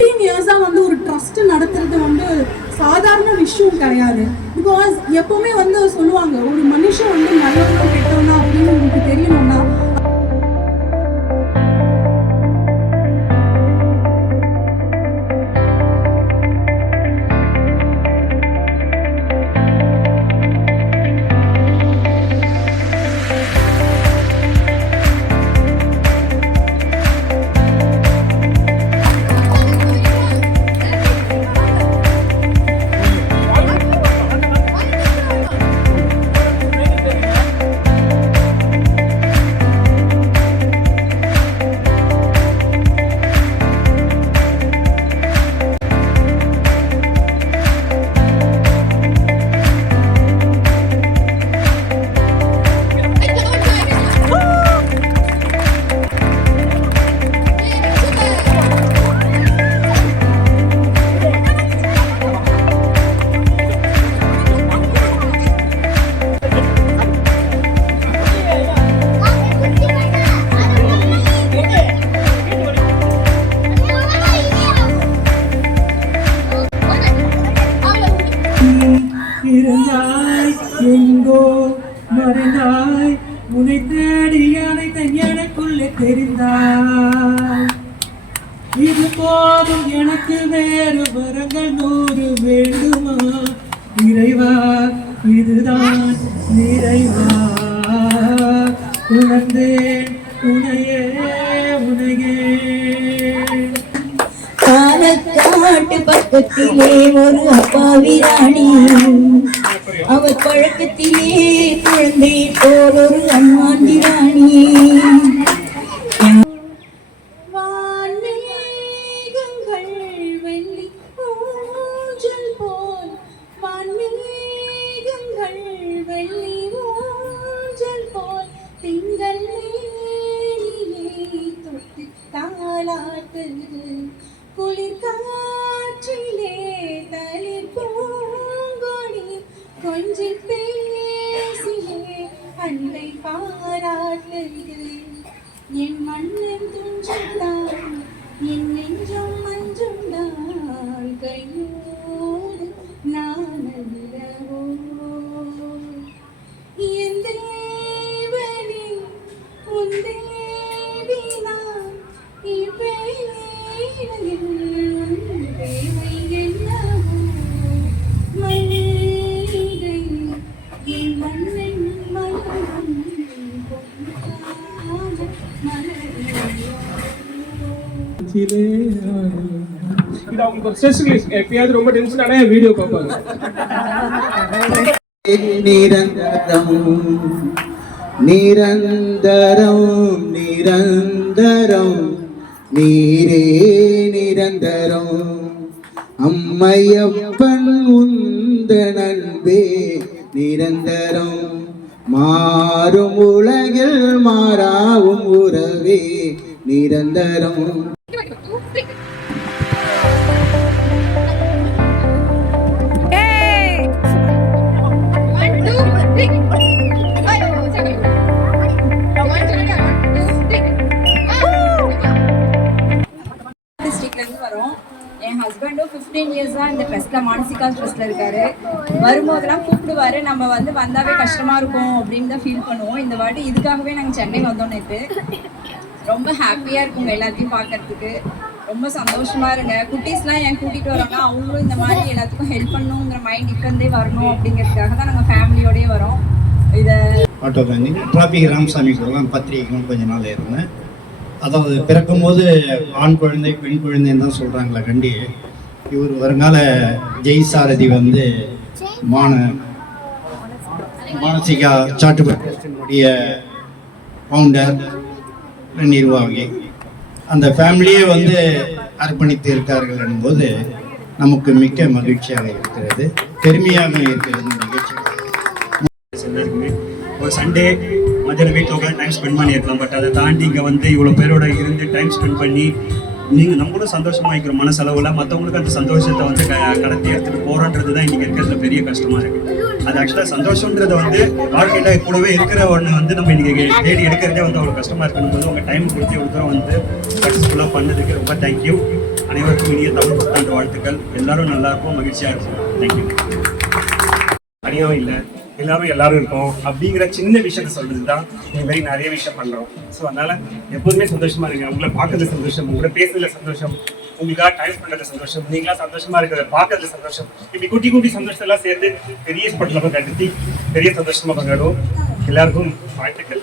15 இயர்ஸா வந்து ஒரு ட்ரஸ்ட் நடத்துறது வந்து சாதாரண விஷயம் கிடையாது. பிகாஸ் எப்பவுமே வந்து சொல்லுவாங்க, ஒரு மனுஷன் வந்து நல்லவனா கெட்டவனா அப்படின்னு உங்களுக்கு தெரியணும்னா இருந்தாய் எங்கோ மறைந்தாய் உன்னை தேடி அனைத்த எனக்குள்ளே தெரிந்தாய். இது போதும் எனக்கு வேறு வரங்கள் 100 வேண்டுமா இறைவா, இதுதான் நிறைவா. உணர்ந்தேன் உனையே உனையே. பாலக்காட்டு பக்கத்திலே ஒரு அப்பாவி ராணி, அவர் பழக்கத்திலே குழந்தை போல் ஒரு அம்மாண்டி ராணி. வான்மேகங்கள் வெள்ளி ஊஞ்சல் போல், வான்மேகங்கள் வெள்ளி ஊஞ்சல் போல் திங்கள் மேனிலே தொட்டு தாலாட்டுது. குளிர் காற்றிலே தளிர் பூங்கொடி கொஞ்சம் பேசியே அன்பை பாராட்டுது. என் மண்ணின் துஞ்சம்தான் என் நெஞ்சம் மஞ்சும்தான் கையோடு நான் அல்லவோ. என் தேவனே உன் தேவி நான் இவ்வேளையில் உன் தேவை என்னவோ. மல்லிகை என் மண்ணின் மலரும் இது அவங்களுக்கு ஒரு ஸ்ட்ரெஸ் ரிலீஸ். எப்பயாவது ரொம்ப டென்ஷன் ஆனா வீடியோ பார்ப்பாங்க. நிரந்தரம் நிரந்தரம் நிரந்தரம் நீரே நிரந்தரம். அம்மையப்பன் உந்த நண்பே நிரந்தரம். மாறும் உலகில் மாறாவும் உறவே நிரந்தரம். என் ஹஸ்பண்டும் 15 இயர்ஸாக இந்த ட்ரஸ்ட்டில் மானசிகா ட்ரஸ்ட்டில் இருக்காரு. வரும்போதெல்லாம் கூப்பிடுவார். நம்ம வந்து வந்தாவே கஷ்டமாக இருக்கும் அப்படின்னு தான் ஃபீல் பண்ணுவோம். இந்த வாட்டி இதுக்காகவே நாங்கள் சென்னை வந்தோம் நேற்று. ரொம்ப ஹாப்பியாக இருக்குங்க எல்லாத்தையும் பார்க்கறதுக்கு. ரொம்ப சந்தோஷமாக இருங்க. குட்டீஸ்லாம் ஏன் கூட்டிகிட்டு வரோன்னா அவங்களும் இந்த மாதிரி எல்லாத்துக்கும் ஹெல்ப் பண்ணணுங்கிற மைண்ட் இப்போந்தே வரணும் அப்படிங்கிறதுக்காக தான் நாங்கள் ஃபேமிலியோடய வரோம். இதை ஆட்டோ டிராபிக் ராமசாமிக்கெல்லாம் பத்திரிகைகளும் கொஞ்ச நாள் இருந்தேன். அதாவது பிறக்கும்போது ஆண் குழந்தை பெண் குழந்தைன்னு தான் சொல்கிறாங்களே கண்டி. இவர் வருங்கால ஜெய் சாரதி வந்து மானசிகா சாட்டுப்பட்டிய ஃபவுண்டர் நிர்வாகி. அந்த ஃபேமிலியே வந்து அர்ப்பணித்து இருக்கார்கள் என்போது நமக்கு மிக்க மகிழ்ச்சியாக இருக்கிறது, பெருமையாக இருக்கிறது. நிகழ்ச்சி ஒரு சண்டே மத்தியான வீட்டில் உட்காந்து டைம் ஸ்பெண்ட் பண்ணியிருக்கலாம். பட் அதை தாண்டி இங்கே வந்து இவ்வளோ பேரோட இருந்து டைம் ஸ்பெண்ட் பண்ணி நம்மளும் சந்தோஷமாக இருக்கிற மனசளவில் மற்றவங்களுக்கு அந்த சந்தோஷத்தை வந்து கடத்தி எடுத்துகிட்டு போகிறோன்றது தான் இன்றைக்கி இருக்கிறதுல பெரிய கஷ்டமாக இருக்குது. அது ஆக்சுவலாக சந்தோஷன்றதை வந்து வாழ்க்கையில் கூடவே இருக்கிற ஒன்று வந்து நம்ம இன்றைக்கி தேடி எடுக்கிறதே வந்து அவ்வளோ கஷ்டமாக இருக்கும்போது உங்கள் டைம் கொடுத்து இவ்வளோ தூரம் வந்து சக்ஸஸ்ஃபுல்லாக பண்ணதுக்கு ரொம்ப தேங்க்யூ. அனைவருக்கும் இனிய தமிழ் புத்தாண்டு வாழ்த்துக்கள். எல்லாரும் நல்லா இருக்கும், மகிழ்ச்சியா இருக்கும். தேங்க்யூ. தனியாகவும் இல்லை, எல்லாரும் இருக்கோம் அப்படிங்கிற சின்ன விஷயத்த சொல்றது தான் இந்த மாதிரி நிறைய விஷயம் பண்றோம். ஸோ அதனால எப்போதுமே சந்தோஷமா இருங்க. உங்களை பார்க்கறது சந்தோஷம், உங்களை பேசுறதுல சந்தோஷம், உங்களுக்காக டைம் பண்றது சந்தோஷம், நீங்களா சந்தோஷமா இருக்கிறத பார்க்கறது சந்தோஷம். இப்படி குட்டி குட்டி சந்தோஷம் எல்லாம் சேர்ந்து பெரிய ஸ்போர்ட்ல கட்டி பெரிய சந்தோஷமா பண்றோம். எல்லாருக்கும் வாழ்த்துக்கள்.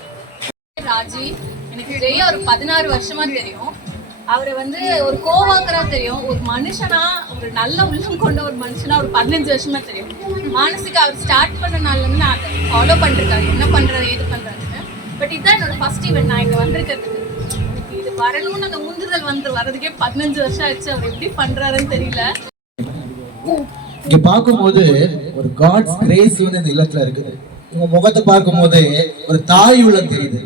ராஜி எனக்கு ஜெய ஒரு 16 வருஷமா தெரியும். அவரை வந்து ஒரு கோவாக்கரா தெரியும், ஒரு மனுஷனா, ஒரு நல்ல உள்ளம் கொண்ட ஒரு மனுஷனா ஒரு 15 வருஷமா தெரியும். மானசிகா அவர் ஸ்டார்ட் பண்ண நாள்ல இருந்து நான் அதை ஃபாலோ பண்ணிருக்காரு, என்ன பண்றாரு ஏது பண்றாருன்னு. பட் இதுதான் என்னோட ஃபர்ஸ்ட் ஈவெண்ட் நான் இங்க வந்திருக்கிறதுக்கு. இது வரணும்னு அந்த உந்துதல் வரதுக்கே 15 வருஷம் ஆயிடுச்சு. அவர் எப்படி பண்றாருன்னு தெரியல. இங்க பார்க்கும்போது ஒரு காட்ஸ் கிரேஸ் வந்து இந்த இல்லத்துல இருக்குது. உங்க முகத்தை பார்க்கும்போது ஒரு தாய் உள்ளம் தெரியுது.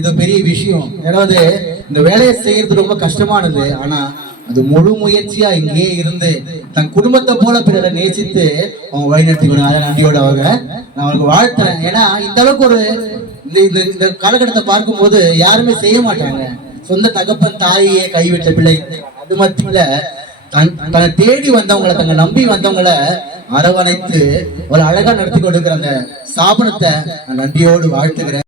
இது பெரிய விஷயம். ஏதாவது இந்த வேலையை செய்யறது ரொம்ப கஷ்டமானது. ஆனா அது முழு முயற்சியா இங்கேயே இருந்து தன் குடும்பத்தை போல பிறரை நேசித்து அவங்க வழிநடத்திக்கணும். அதை நன்றியோட நான் அவங்களுக்கு வாழ்த்துறேன். ஏன்னா இந்த அளவுக்கு ஒரு இந்த காலகட்டத்தை பார்க்கும்போது யாருமே செய்ய மாட்டாங்க. சொந்த தகப்பன் தாயே கைவிட்ட பிள்ளைங்க, அது மட்டும் இல்ல தன்னை தேடி வந்தவங்களை, தன்னை நம்பி வந்தவங்களை அரவணைத்து ஒரு அழகா நடத்தி கொடுக்கிற அந்த ஸ்தாபனத்தை நான் நன்றியோடு வாழ்த்துக்கிறேன்.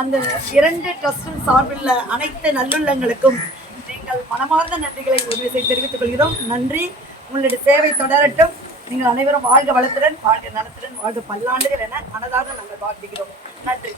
அந்த 2 ட்ரஸ்டும் சார்பில் அனைத்து நல்லுள்ளங்களுக்கும் நீங்கள் மனமார்ந்த நன்றிகளை ஒரு தெரிவித்துக் கொள்கிறோம். நன்றி. உங்களுடைய சேவை தொடரட்டும். நீங்கள் அனைவரும் வாழ்க வளத்துடன், வாழ்க நலத்துடன், வாழ்க பல்லாண்டுகள் என மனதாக நாங்கள் வாழ்த்துகிறோம். நன்றி.